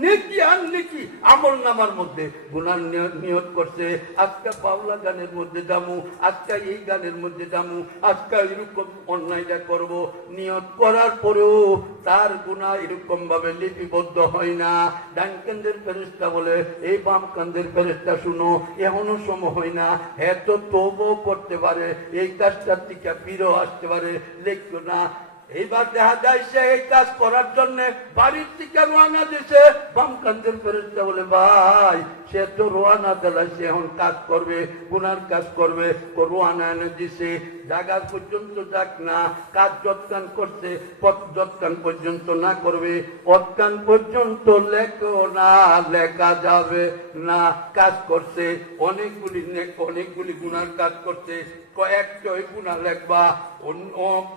নেকি আর নেকি? আমল নামার মধ্যে নিয়- নিয়ত করছে। আজকে বাউলা গানের মধ্যে যামু, আজকে এই গানের মধ্যে যামু, আজকে এরকম অন্যায়টা করব। নিয়ত করার পরেও তার গুণা এরকম ভাবে লিপিবদ্ধ হয় না। ডান কেন্দ্রের ফেরেস্তা বলে, এই বাম কান্দের ফেরেস্তা শুনো, এমনও সময় হয় না। এত তবুও করতে পারে, এই কাজটার থেকে ফিরেও আসতে পারে। লিখতো না এইবার দেখা যায় সে এই কাজ করার জন্য বাড়ির থেকে রোয়ানা দিছে বাম কান্দের ফেরেস্তা বলে, ভাই, সে তো রোয়ানা দিলাই সে এখন কাজ করবে, গুনার কাজ করবে, ও রোয়ানা এনে দিছে। জায়গা পর্যন্ত যাক না, কাজ যৎকান করছে, পথ যৎকান পর্যন্ত না করবে অৎকান পর্যন্ত লেখো না, লেখা যাবে না। কাজ করছে, অনেকগুলি অনেকগুলি গুনার কাজ করছে কয়েকটাই গুণা লেখবা, অন্য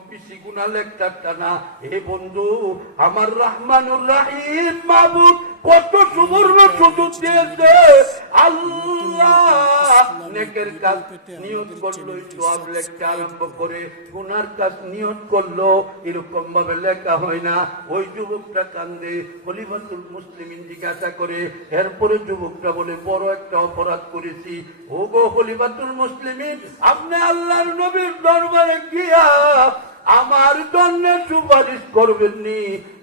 বেশি গুণা লেখটা হে বন্ধু, আমার রহমানুর রাহিম মাহবুব কত সুবর্ণ সুযোগ দিয়েছে। আল্লাহ নেকের কাজ করল, সব লেখতে আরম্ভ করে গুনার কাজ করল। এরকম ভাবে লেখা হয় না। ওই যুবকটা কান্দে, খলিফাতুল জিজ্ঞাসা করে, এরপরে যুবকটা বলে, বড় একটা অপরাধ করেছি। ও গো খলিফাতুল মুসলিমিন, আপনি আল্লাহর নবীর দরবারে গিয়া আমার জন্য সুপারিশ করবেননি।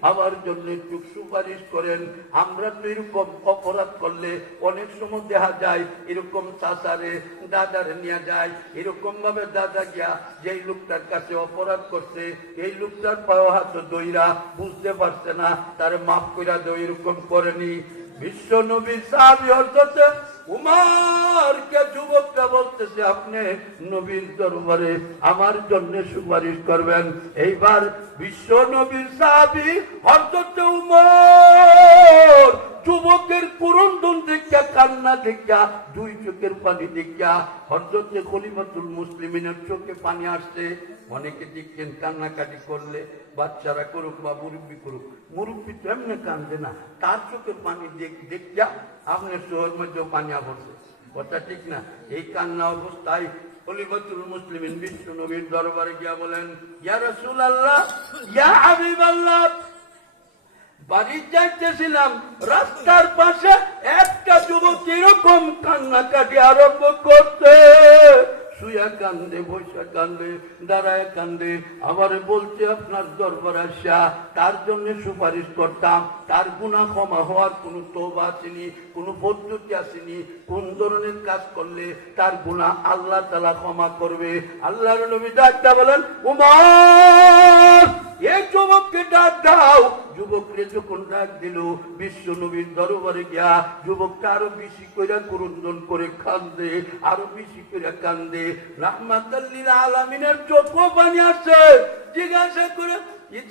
আমার জন্য একটু সুপারিশ করেন। আমরা তো এরকম অপরাধ করলে অনেক সময় দেখা যায় এরকম চাষারে দাদারে নিয়ে যায়। এরকম ভাবে দাদা গিয়া যেই লোকটার কাছে অপরাধ করছে, এই লোকটার পাও হাত দইরা বুঝতে পারছে না, তারে মাফ কইরা দেয় এরকম করেনি। বিশ্ব নবী সাহাবি হচ্ছে উমার কে যুবকটা বলতেছে, আপনি নবীর দরবারে আমার জন্য সুপারিশ করবেন। এইবার বিশ্ব নবীর সাহাবি হজরত উমর যুবকের কুরন্দন দেখা কান্না দেখা দুই চোখের পানি দেখা হজরতে খলিফাতুল মুসলিমিনের চোখে পানি আসছে। অনেকে দেখছেন কান্নাকাটি করলে, বাচ্চারা করুক বা মুরব্বী করুক, মুরব্বী তো এমনি কান্দে না। তার চোখের পানি দেখ- আপনার শহর মধ্যেও পানি পড়ছে কথা ঠিক না? এই কান্না অবস্থায় খলিফাতুল মুসলিমিন বিশ্ব নবীর দরবারে গিয়া বলেন, ইয়া রাসূল আল্লাহ ইয়া হাবিব আল্লাহ বাড়ি যাইতেছিলাম, রাস্তার পাশে একটা যুবক এরকম কান্নাকাটি আরম্ভ করতে শুয়া কান্দে কান্দে, দাঁড়ায় কান্দে। আবার বলছে, আপনার দরবার আসা তার জন্য সুপারিশ করতাম। তার গুণা ক্ষমা হওয়ার কোন তোবা আসেনি, কোন পদ্ধতি আসেনি। কোন ধরনের কাজ করলে তার গুণা আল্লাহ তালা ক্ষমা করবে? আল্লাহর নবী ডাকটা বলেন, উমার! যুবককে ডাক দাও। যুবকরে যখন ডাক দিল বিশ্ব নবীর দরবারে গিয়া যুবকটা আরও বেশি করে করুন্দন করে কান্দে, আরও বেশি করে কান্দে। রাহমাতাল্লিল আলামিনের চোখও পানি আসছে জিজ্ঞাসা করে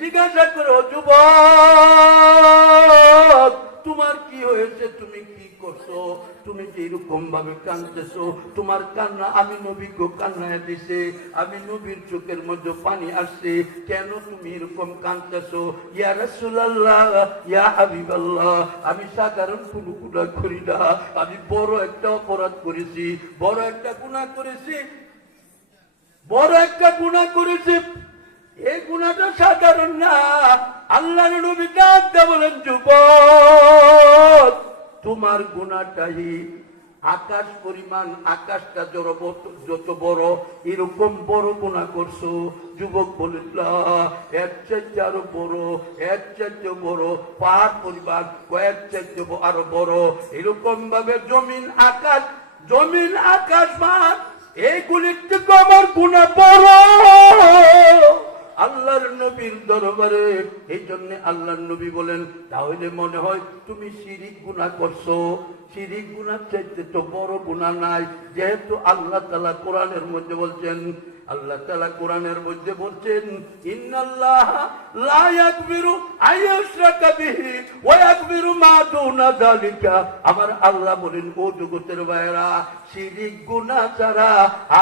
জিজ্ঞাসা করে যুবক তোমার কি হয়েছে? তুমি কি করছ? তুমি যে এরকম ভাবে কান্দতেছো তোমার কান্না আমি নবীকে কান্নায় দিছে, আমি নবীর চোখের মধ্যে পানি আসছে, কেন তুমি এরকম কান্দতেছো ইয়া রাসূলুল্লাহ, ইয়া হাবিবাল্লাহ, আমি সাধারণ কোনো গুনাহ করি না। আমি বড় একটা অপরাধ করেছি, বড় একটা গুনাহ করেছি, বড় একটা গুনাহ করেছি। এই গুণাটা সাধারণ না। আল্লাহ নবী ডাক বলেন, যুবক, তোমার গুণাটাই আকাশ পরিমাণ, আকাশটা যত বড়- এরকম বড় গুণা করছ। যুবক বলিল এর চাইতে আরও বড়, এর চাইতে বড়, পাহাড় পরিমাণ কয়েক চাইতে আরও বড় এরকম ভাবে জমিন, আকাশ জমিন, আকাশ, মাঠ এইগুলির থেকে আমার গুণা বড়। আল্লাহর নবীর দরবারে। এই জন্য আল্লাহর নবী বলেন, তাহলে মনে হয় তুমি শিরিক গুণা করছ। শিরিক গুণার চাইতে তো বড় গুণা নাই। যেহেতু আল্লাহ তালা কোরআনের মধ্যে বলছেন, আল্লাহ তালা কোরআনের মধ্যে বলছেন, ইন্নাল্লাহ লা ইয়াগফিরু আইয়ুশরাকা বিহি ওয়া ইয়াগফিরু মা দুনা আমার আল্লাহ বলেন, ও জগতের ভাইরা শিরিক গুনাহ ছাড়া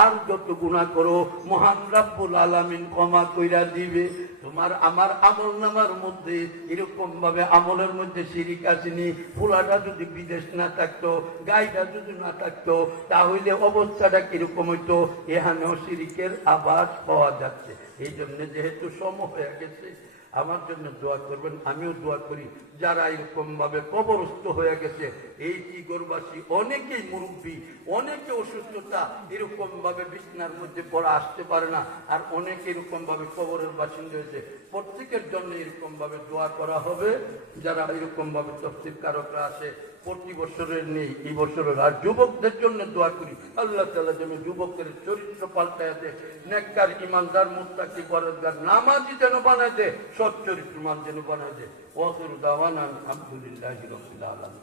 আর যত গুনাহ করো, মহান রাব্বুল আলামিন ক্ষমা কইরা দিবে। তোমার আমার আমল নামার মধ্যে এরকম ভাবে আমলের মধ্যে সিরিক আসেনি, ফুলাটা যদি বিদেশ না থাকতো, গাইটা যদি না থাকতো, তাহলে অবস্থাটা কীরকম হইতো? এখানেও সিরিকের আবাস পাওয়া যাচ্ছে। এই জন্য যেহেতু সম হয়ে গেছে আমার জন্য দোয়া করবেন, আমিও দোয়া করি। যারা এরকম ভাবে কবরস্থ হয়ে গেছে, এই চিগরবাসী অনেকেই মুরব্বী, অনেকে অসুস্থতা এরকম ভাবে বিছনার মধ্যে পড়া আসতে পারে না, আর অনেকে এরকম ভাবে কবরের বাসিন্দা হয়েছে। প্রত্যেকের জন্য এরকম ভাবে দোয়া করা হবে। যারা এরকম ভাবে তফসিল কারকরা আছে প্রতি বছরের নেই, এই বছরের আর যুবকদের জন্য দোয়া করি। আল্লাহ তালা যেন যুবকের চরিত্র পাল্টায় দে নেককার ইমানদার মুস্তাকি বরদার নামাজি যেন বানায় দে সৎ চরিত্রমান যেন বানায় দে ওয়াসুর দাওয়ান আলহামদুলিল্লাহ আলম